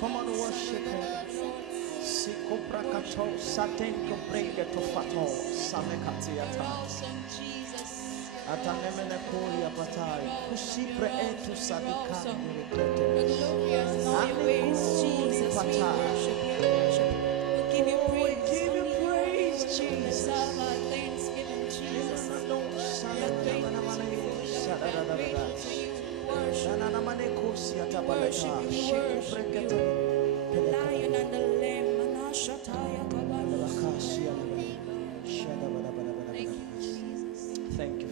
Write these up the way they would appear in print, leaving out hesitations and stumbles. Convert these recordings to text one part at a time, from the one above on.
Come on, worship Him. Siko prakato satenko brega to fato samekatiata. Atanemene koya batai. Kusipre etu sadika regrete. Jesus. Give you praise, Jesus. Lion and the lamb. Thank you.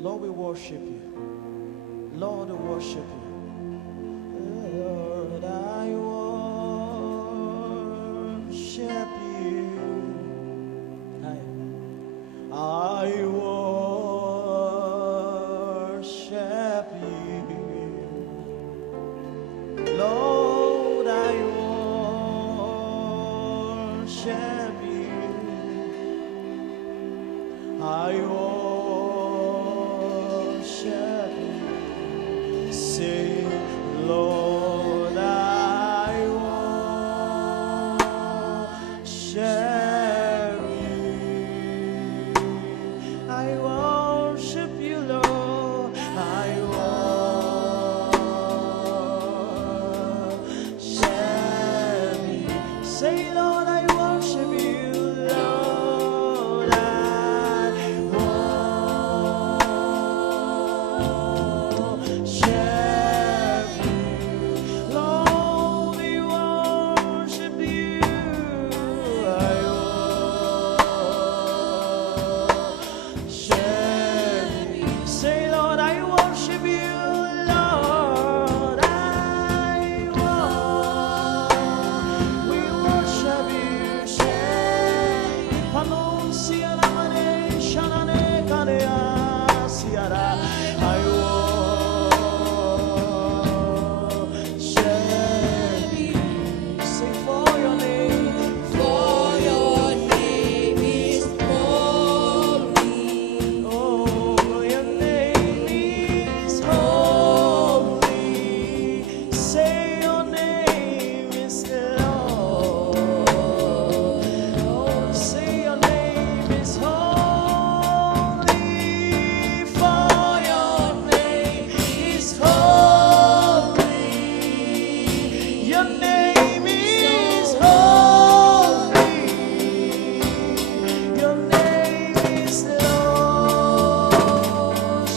Lord, we worship you. Lord, we worship you. Lord, I worship you. I worship you. Lord, I worship you. I worship you. Say, Lord, I worship you. I worship you, Lord. I worship you. Say, Lord, I worship you, Lord. I worship you. Lord, we worship you. I worship you. Say, Lord, I worship you, Lord. We worship you. Palom siara mane shanane karea siara. I worship you. Sing for your name. For your name is holy. Oh, your name is holy. Say your name is Lord. Say your name is holy. For your name is holy. Your name is holy. Your name is Lord.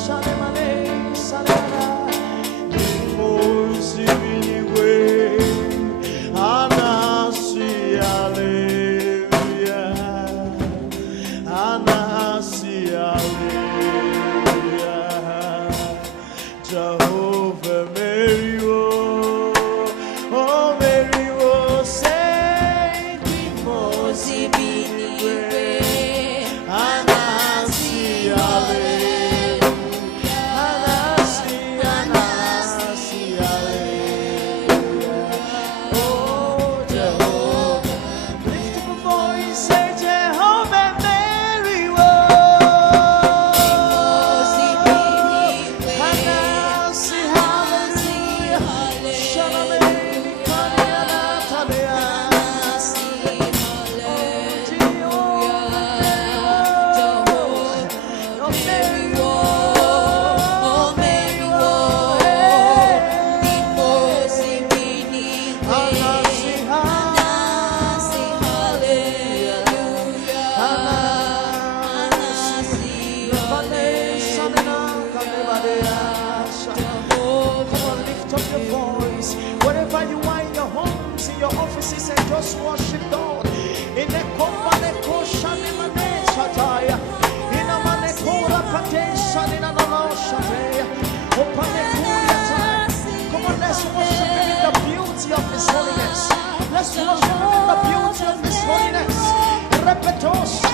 Shanemane, Sanara. Impossible Anasi, hallelujah. Anasi, hallelujah. Jehovah, Mary, oh, Mary, oh, say, impossible Anasi, hallelujah. Anasi, Anasi, hallelujah. Oh, Jehovah. Lift up a voice, say, Jehovah, Mary, oh. Anasi, hallelujah. Shalom, Kanyana, Tabea. Wherever you are in your homes, in your offices, and just worship God. In the company, in a manekora patation, in a shataya. Come on, let's worship Him in the beauty of His holiness. Let's worship Him in the beauty of His holiness. Repetosha,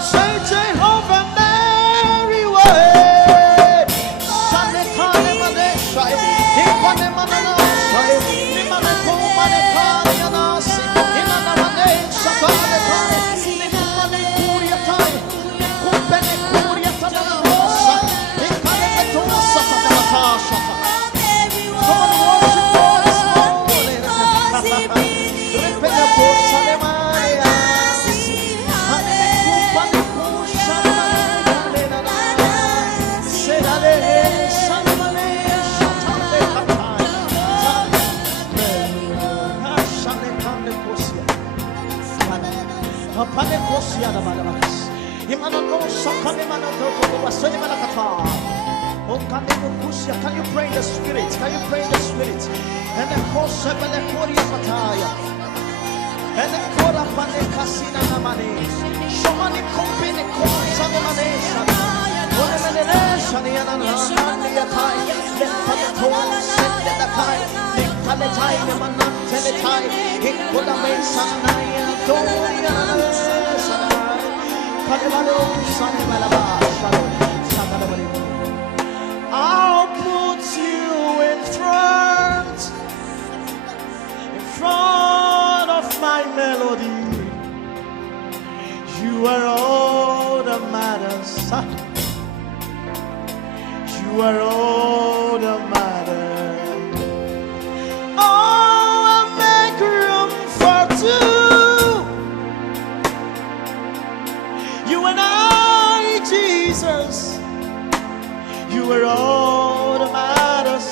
Say Jehovah, Mary, way. Can you pray in the spirit? Can you pray in the spirit? And the course of the Korea Pataya. And the Kora Pane Casina Namane. Shamani Company Coins on the Manesa. What a manation, Yanatai. Let Pataton send the Kai. Nick Paletai, the Manan Teletai. It could have made Sanaya, Doria Sanai. Padavalo, Sanmalaba, Shalom, Sakalabari. I'll put you in front of my melody. You are all that matters. You are all that matters. Oh, I'll make room for two. You and I, Jesus. You are all that matters.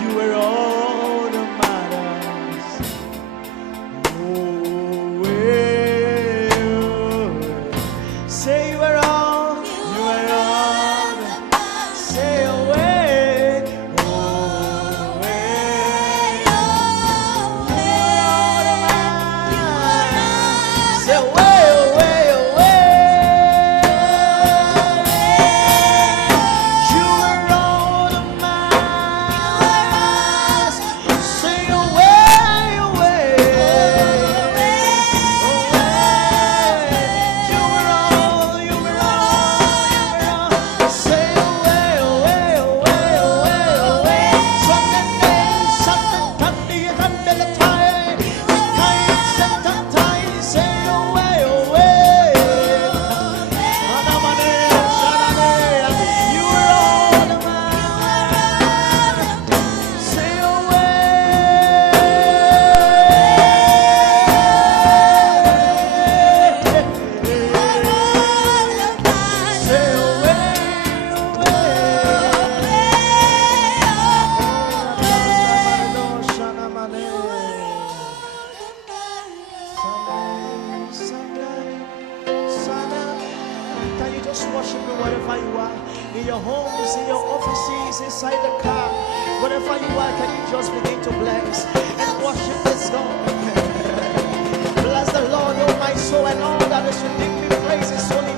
You are all that matters. Oh, say you are all. You are all. Say away. Oh, say away, away, away. Worship Him wherever you are, in your homes, in your offices, inside the car, wherever you are. Can you just begin to bless and worship this God? Bless the Lord, oh my soul, and all that is within me. Praise His holy name.